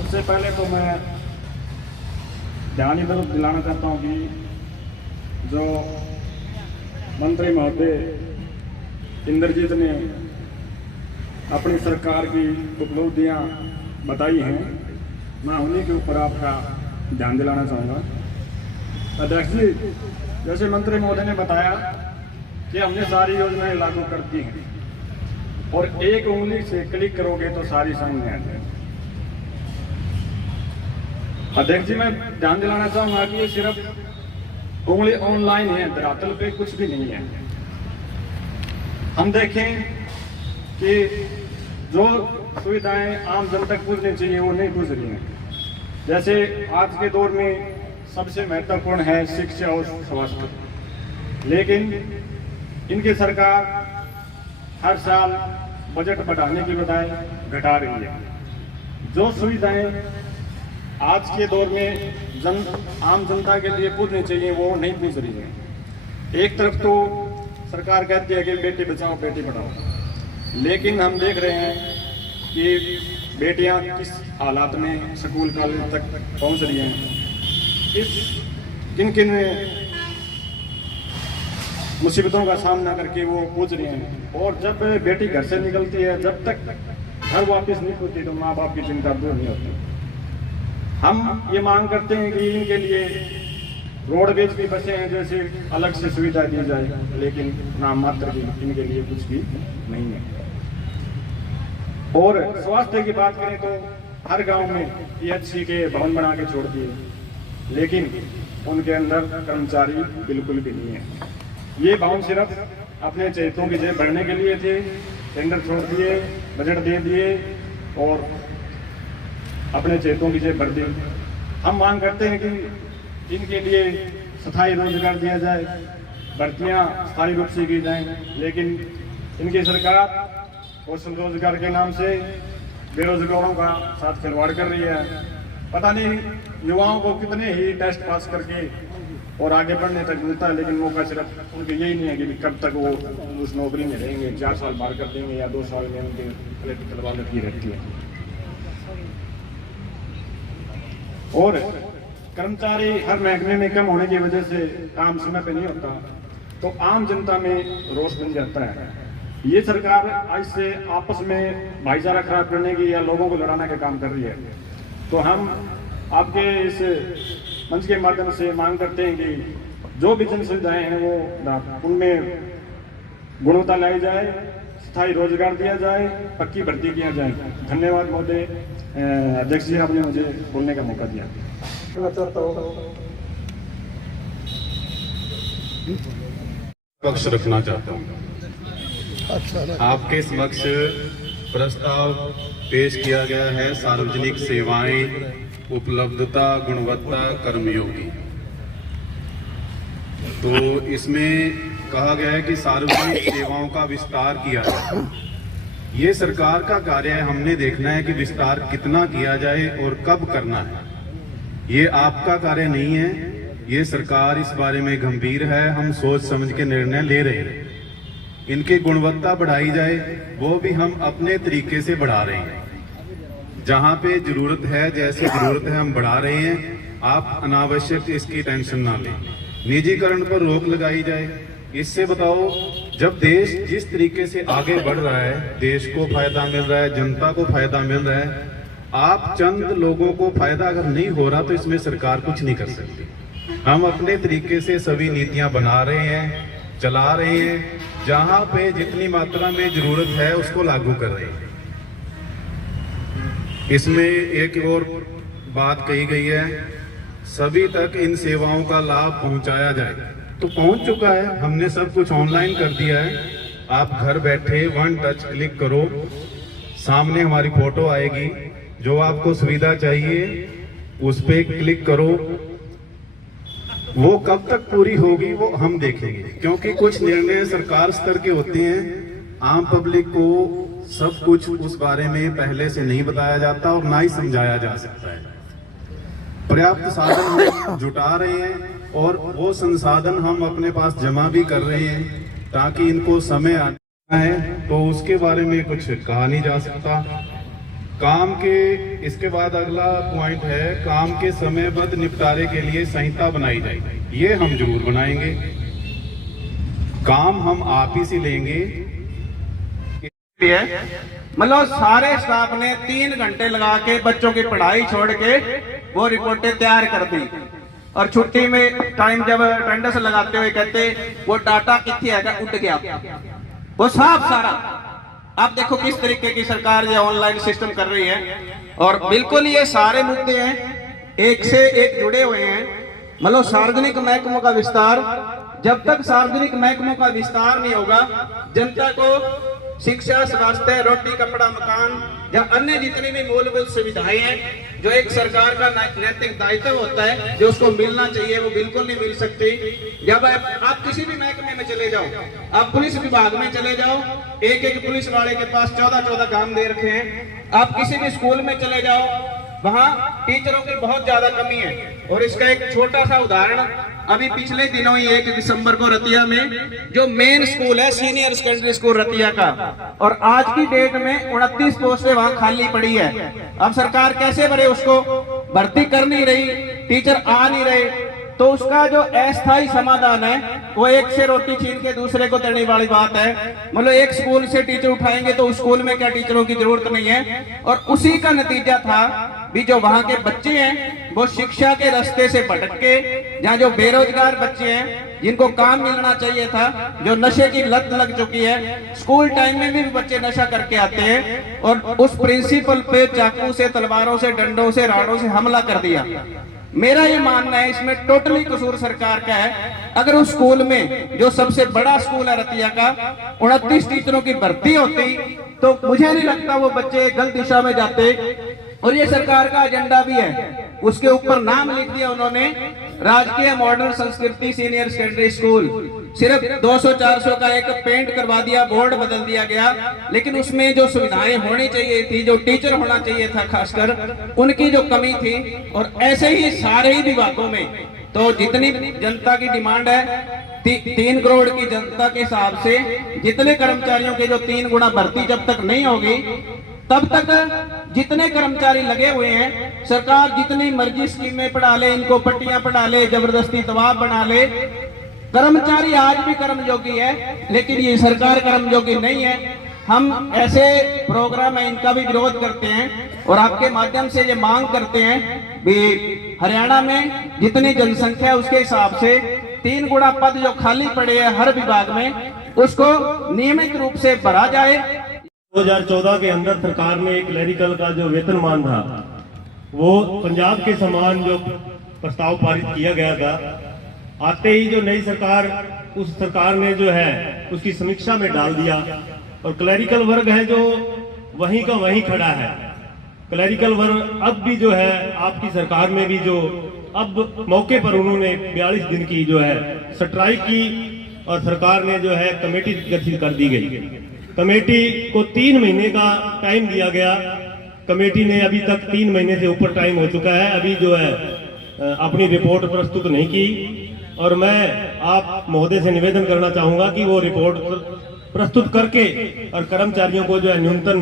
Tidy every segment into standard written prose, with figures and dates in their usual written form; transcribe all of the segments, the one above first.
सबसे पहले तो मैं ध्यान इधर दिलाना चाहता हूँ कि जो मंत्री महोदय इंद्रजीत ने अपनी सरकार की उपलब्धियाँ बताई हैं, मैं उन्हीं के ऊपर आपका ध्यान दिलाना चाहूँगा। अध्यक्ष जी, जैसे मंत्री महोदय ने बताया कि हमने सारी योजनाएं लागू कर दी हैं और एक उंगली से क्लिक करोगे तो सारी सामने आ जाए। अध्यक्ष जी, मैं ध्यान दिलाना चाहूंगा कि ये सिर्फ उंगली ऑनलाइन है, धरातल पे कुछ भी नहीं है। हम देखें कि जो सुविधाएं आम जन तक पहुंचनी चाहिए वो नहीं पहुंच रही हैं। जैसे आज के दौर में सबसे महत्वपूर्ण है शिक्षा और स्वास्थ्य, लेकिन इनकी सरकार हर साल बजट बढ़ाने की बजाय घटा रही है। जो सुविधाएं आज के दौर में आम जनता के लिए पहुंचनी चाहिए वो नहीं पहुंच रही है। एक तरफ तो सरकार कहती है कि बेटी बचाओ बेटी पढ़ाओ, लेकिन हम देख रहे हैं कि बेटियां किस हालात में स्कूल कॉलेज तक पहुंच रही हैं, किन किन मुसीबतों का सामना करके वो पहुंच रही हैं। और जब बेटी घर से निकलती है, जब तक घर वापस नहीं पहुंचती तो माँ बाप की चिंता दूर नहीं होती। हम ये मांग करते हैं कि इनके लिए रोडवेज की बसें हैं जैसे अलग से सुविधा दी जाए, लेकिन नाम मात्र की इनके लिए कुछ भी नहीं है। और स्वास्थ्य की बात करें तो हर गांव में पीएचसी के भवन बना के छोड़ दिए, लेकिन उनके अंदर कर्मचारी बिल्कुल भी नहीं है। ये भवन सिर्फ अपने चहेतों की जेब भरने के लिए थे, टेंडर छोड़ दिए, बजट दे दिए और अपने चहेतों की जेब भर दी। हम मांग करते हैं कि इनके लिए स्थायी रोजगार दिया जाए, भर्तियां स्थायी रूप से की जाएं, लेकिन इनकी सरकार कौशल रोजगार के नाम से बेरोजगारों का साथ खिलवाड़ कर रही है। पता नहीं युवाओं को कितने ही टेस्ट पास करके और आगे बढ़ने तक मिलता है, लेकिन मौका सिर्फ उनके यही नहीं है कि कब तक वो उस नौकरी में रहेंगे। 4 साल बाहर कर देंगे या 2 साल में उनकी तलवार लगी रहती है। और कर्मचारी हर महकमे में कम होने की वजह से काम समय पे नहीं होता, तो आम जनता में रोष बन जाता है। ये सरकार आज से आपस में भाईचारा खराब करने की या लोगों को लड़ाने का काम कर रही है। तो हम आपके इस मंच के माध्यम से मांग करते हैं कि जो भी जन सुविधाएं हैं वो उनमें गुणवत्ता लाई जाए, स्थायी रोजगार दिया जाए, पक्की भर्ती किया जाए। धन्यवाद महोदय। अध्यक्ष जी, आपने मुझे बोलने का मौका दिया। पक्ष रखना चाहता हूँ। आपके समक्ष प्रस्ताव पेश किया गया है सार्वजनिक सेवाएं उपलब्धता गुणवत्ता कर्मयोगी। तो इसमें कहा गया है कि सार्वजनिक सेवाओं का विस्तार किया जाए। ये सरकार का कार्य है, हमने देखना है कि विस्तार कितना किया जाए और कब करना है। ये आपका कार्य नहीं है, ये सरकार इस बारे में गंभीर है। हम सोच समझ के निर्णय ले रहे हैं। इनकी गुणवत्ता बढ़ाई जाए, वो भी हम अपने तरीके से बढ़ा रहे हैं। जहां पे जरूरत है, जैसे जरूरत है हम बढ़ा रहे हैं। आप अनावश्यक इसकी टेंशन ना लें। निजीकरण पर रोक लगाई जाए। इससे बताओ, जब देश जिस तरीके से आगे बढ़ रहा है, देश को फायदा मिल रहा है, जनता को फायदा मिल रहा है, आप चंद लोगों को फायदा अगर नहीं हो रहा तो इसमें सरकार कुछ नहीं कर सकती। हम अपने तरीके से सभी नीतियां बना रहे हैं, चला रहे हैं। जहां पे जितनी मात्रा में जरूरत है उसको लागू कर रहे हैं। इसमें एक और बात कही गई है, सभी तक इन सेवाओं का लाभ पहुंचाया जाए। तो पहुंच चुका है, हमने सब कुछ ऑनलाइन कर दिया है। आप घर बैठे 1 टच क्लिक करो, सामने हमारी फोटो आएगी। जो आपको सुविधा चाहिए उस पे क्लिक करो। वो कब तक पूरी होगी वो हम देखेंगे, क्योंकि कुछ निर्णय सरकार स्तर के होते हैं। आम पब्लिक को सब कुछ उस बारे में पहले से नहीं बताया जाता और ना ही समझाया जा सकता है। पर्याप्त साधन हम जुटा रहे हैं और वो संसाधन हम अपने पास जमा भी कर रहे हैं, ताकि इनको समय आना है तो उसके बारे में कुछ कहा नहीं जा सकता। काम के इसके बाद अगला पॉइंट है, काम के समयबद्ध निपटारे के लिए संहिता बनाई जाए। ये हम जरूर बनाएंगे। काम हम आप ही से लेंगे। मतलब सारे स्टाफ ने 3 घंटे लगा के बच्चों की पढ़ाई छोड़ के वो रिपोर्टें तैयार कर दी, और छुट्टी में टाइम जब अटेंडेंस लगाते हुए कहते वो डाटा कितने आएगा, उठ गया वो साफ सारा। आप देखो किस तरीके की सरकार ये ऑनलाइन सिस्टम कर रही है, और बिल्कुल ये सारे मुद्दे हैं एक से एक जुड़े हुए हैं। मतलब सार्वजनिक महकमों का विस्तार, जब तक सार्वजनिक महकमों का विस्तार नहीं होगा, जनता को शिक्षा, स्वास्थ्य, रोटी, कपड़ा, मकान या अन्य जितनी भी मूलभूत सुविधाएं हैं जो एक सरकार का नैतिक दायित्व होता है, जो उसको मिलना चाहिए, वो बिल्कुल नहीं मिल सकती। जब आप किसी भी महकमे में चले जाओ, आप पुलिस विभाग में चले जाओ, एक एक पुलिस वाले के पास 14-14 काम दे रखे हैं। आप किसी भी स्कूल में चले जाओ, वहां टीचरों की बहुत ज्यादा कमी है। और इसका एक छोटा सा उदाहरण, अभी पिछले दिनों ही 1 दिसंबर को रतिया में जो मेन स्कूल है सीनियर सेकेंडरी स्कूल रतिया का, और आज की डेट में 29 पोस्टें वहां खाली पड़ी है। अब सरकार कैसे भरे, उसको भर्ती कर नहीं रही, टीचर आ नहीं रहे, तो उसका जो अस्थायी समाधान है वो एक से रोटी छीन के दूसरे को देने वाली बात है। मतलब एक स्कूल से टीचर उठाएंगे तो उस स्कूल में क्या टीचरों की जरूरत नहीं है, और उसी का नतीजा था भी जो वहां के बच्चे हैं वो शिक्षा के रास्ते से भटक के, जहाँ जो बेरोजगार बच्चे हैं जिनको काम मिलना चाहिए था, जो नशे की लत लग चुकी है, स्कूल टाइम में भी बच्चे नशा करके आते हैं, और उस प्रिंसिपल पे चाकू से, तलवारों से, डंडों से, राड़ों से हमला कर दिया। मेरा ये मानना है इसमें टोटली कसूर सरकार का है। अगर उस स्कूल में, जो सबसे बड़ा स्कूल है रतिया का, 29 टीचरों की भर्ती होती तो मुझे नहीं लगता वो बच्चे गलत दिशा में जाते। और ये सरकार का एजेंडा भी है, उसके ऊपर नाम लिख दिया उन्होंने, राजकीय मॉडर्न संस्कृति सीनियर सेकेंडरी स्कूल। सिर्फ 200-400 का एक पेंट करवा दिया, बोर्ड बदल दिया गया, लेकिन उसमें जो सुविधाएं होनी चाहिए थी, जो टीचर होना चाहिए था खासकर, उनकी जो कमी थी। और ऐसे ही सारे ही विभागों में तो जितनी जनता की डिमांड है, 3 करोड़ की जनता के हिसाब से जितने कर्मचारियों के जो 3 गुना भर्ती जब तक नहीं होगी, तब तक जितने कर्मचारी लगे हुए हैं, सरकार जितनी मर्जी स्कीमें पढ़ा ले, इनको पट्टियां पढ़ा ले, जबरदस्ती दबाव बना ले, कर्मचारी आज भी कर्मयोगी है, लेकिन ये सरकार कर्मयोगी नहीं है। हम ऐसे प्रोग्राम है इनका भी विरोध करते हैं, और आपके माध्यम से ये मांग करते हैं भी हरियाणा में जितनी जनसंख्या उसके हिसाब से 3 गुना पद जो खाली पड़े हैं हर विभाग में, उसको नियमित रूप से भरा जाए। 2014 के अंदर सरकार ने एक क्लरिकल का जो वेतनमान था वो पंजाब के समान जो प्रस्ताव पारित किया गया था, आते ही जो नई सरकार, उस सरकार ने जो है उसकी समीक्षा में डाल दिया, और क्लरिकल वर्ग है जो वहीं का वहीं खड़ा है। क्लरिकल वर्ग अब भी जो है आपकी सरकार में भी जो अब मौके पर उन्होंने 42 दिन की जो है स्ट्राइक की, और सरकार ने जो है कमेटी गठित कर दी गई। कमेटी को 3 महीने का टाइम दिया गया। कमेटी ने अभी तक 3 महीने से ऊपर टाइम हो चुका है, अभी जो है अपनी रिपोर्ट प्रस्तुत नहीं की। और मैं आप महोदय से निवेदन करना चाहूंगा कि वो रिपोर्ट प्रस्तुत करके और कर्मचारियों को जो है न्यूनतम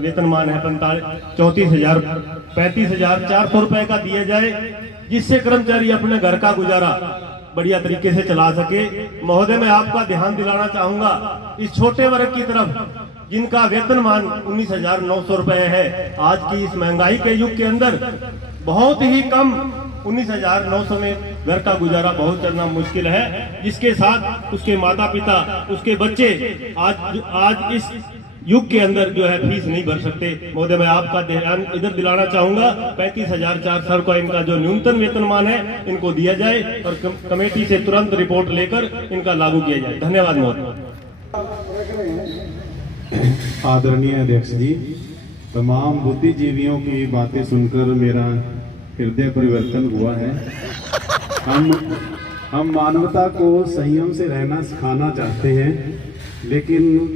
वेतनमान है 35,400 रुपए का दिया जाए, जिससे कर्मचारी अपने घर का गुजारा बढ़िया तरीके से चला सके। महोदय, मैं आपका ध्यान दिलाना चाहूंगा इस छोटे वर्ग की तरफ जिनका वेतनमान 19,900 रुपए है। आज की इस महंगाई के युग के अंदर बहुत ही कम 19,900 में घर का गुजारा बहुत करना मुश्किल है, जिसके साथ उसके माता पिता, उसके बच्चे आज इस युग के अंदर जो है फीस नहीं भर सकते। महोदय, मैं आपका ध्यान इधर दिलाना चाहूंगा 35,400 का इनका जो न्यूनतम वेतनमान है इनको दिया जाए, और कमेटी से तुरंत रिपोर्ट लेकर इनका लागू किया जाए। धन्यवाद महोदय। आदरणीय अध्यक्ष जी, तमाम बुद्धिजीवियों की बातें सुनकर मेरा हृदय परिवर्तन हुआ है। हम मानवता को संयम से रहना सिखाना चाहते हैं, लेकिन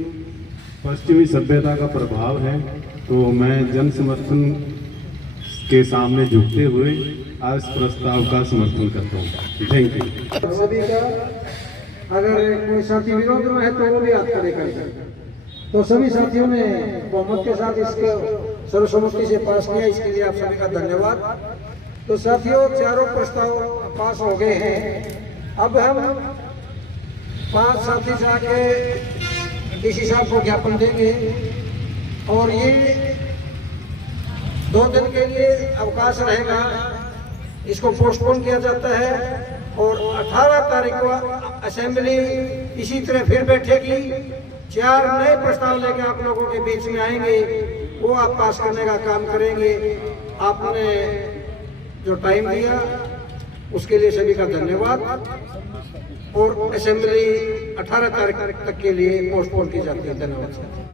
पश्चिमी सभ्यता का प्रभाव है। तो मैं जन समर्थन के सामने झुकते हुए आज प्रस्ताव का समर्थन करता हूँ। Thank you. सभी का अगर कोई साथी विरोध में है तो वो भी हाथ खड़े कर, तो सभी साथियों ने बहुमत के साथ इसको सर्वसम्मति से पास किया, इसके लिए आप सभी का धन्यवाद। तो साथियों, चारों प्रस्ताव पास हो गए हैं। अब हम 5 साथी से आके डीसी साहब को ज्ञापन देंगे और ये 2 दिन के लिए अवकाश रहेगा, इसको पोस्टपोन किया जाता है और 18 तारीख को असेंबली इसी तरह फिर बैठेगी। 4 नए प्रस्ताव लेके आप लोगों के बीच में आएंगे, वो आप पास करने का काम करेंगे। आपने जो टाइम दिया उसके लिए सभी का धन्यवाद और असेंबली 18 तारीख तक के लिए पोस्टपोन की जाती है। धन्यवाद।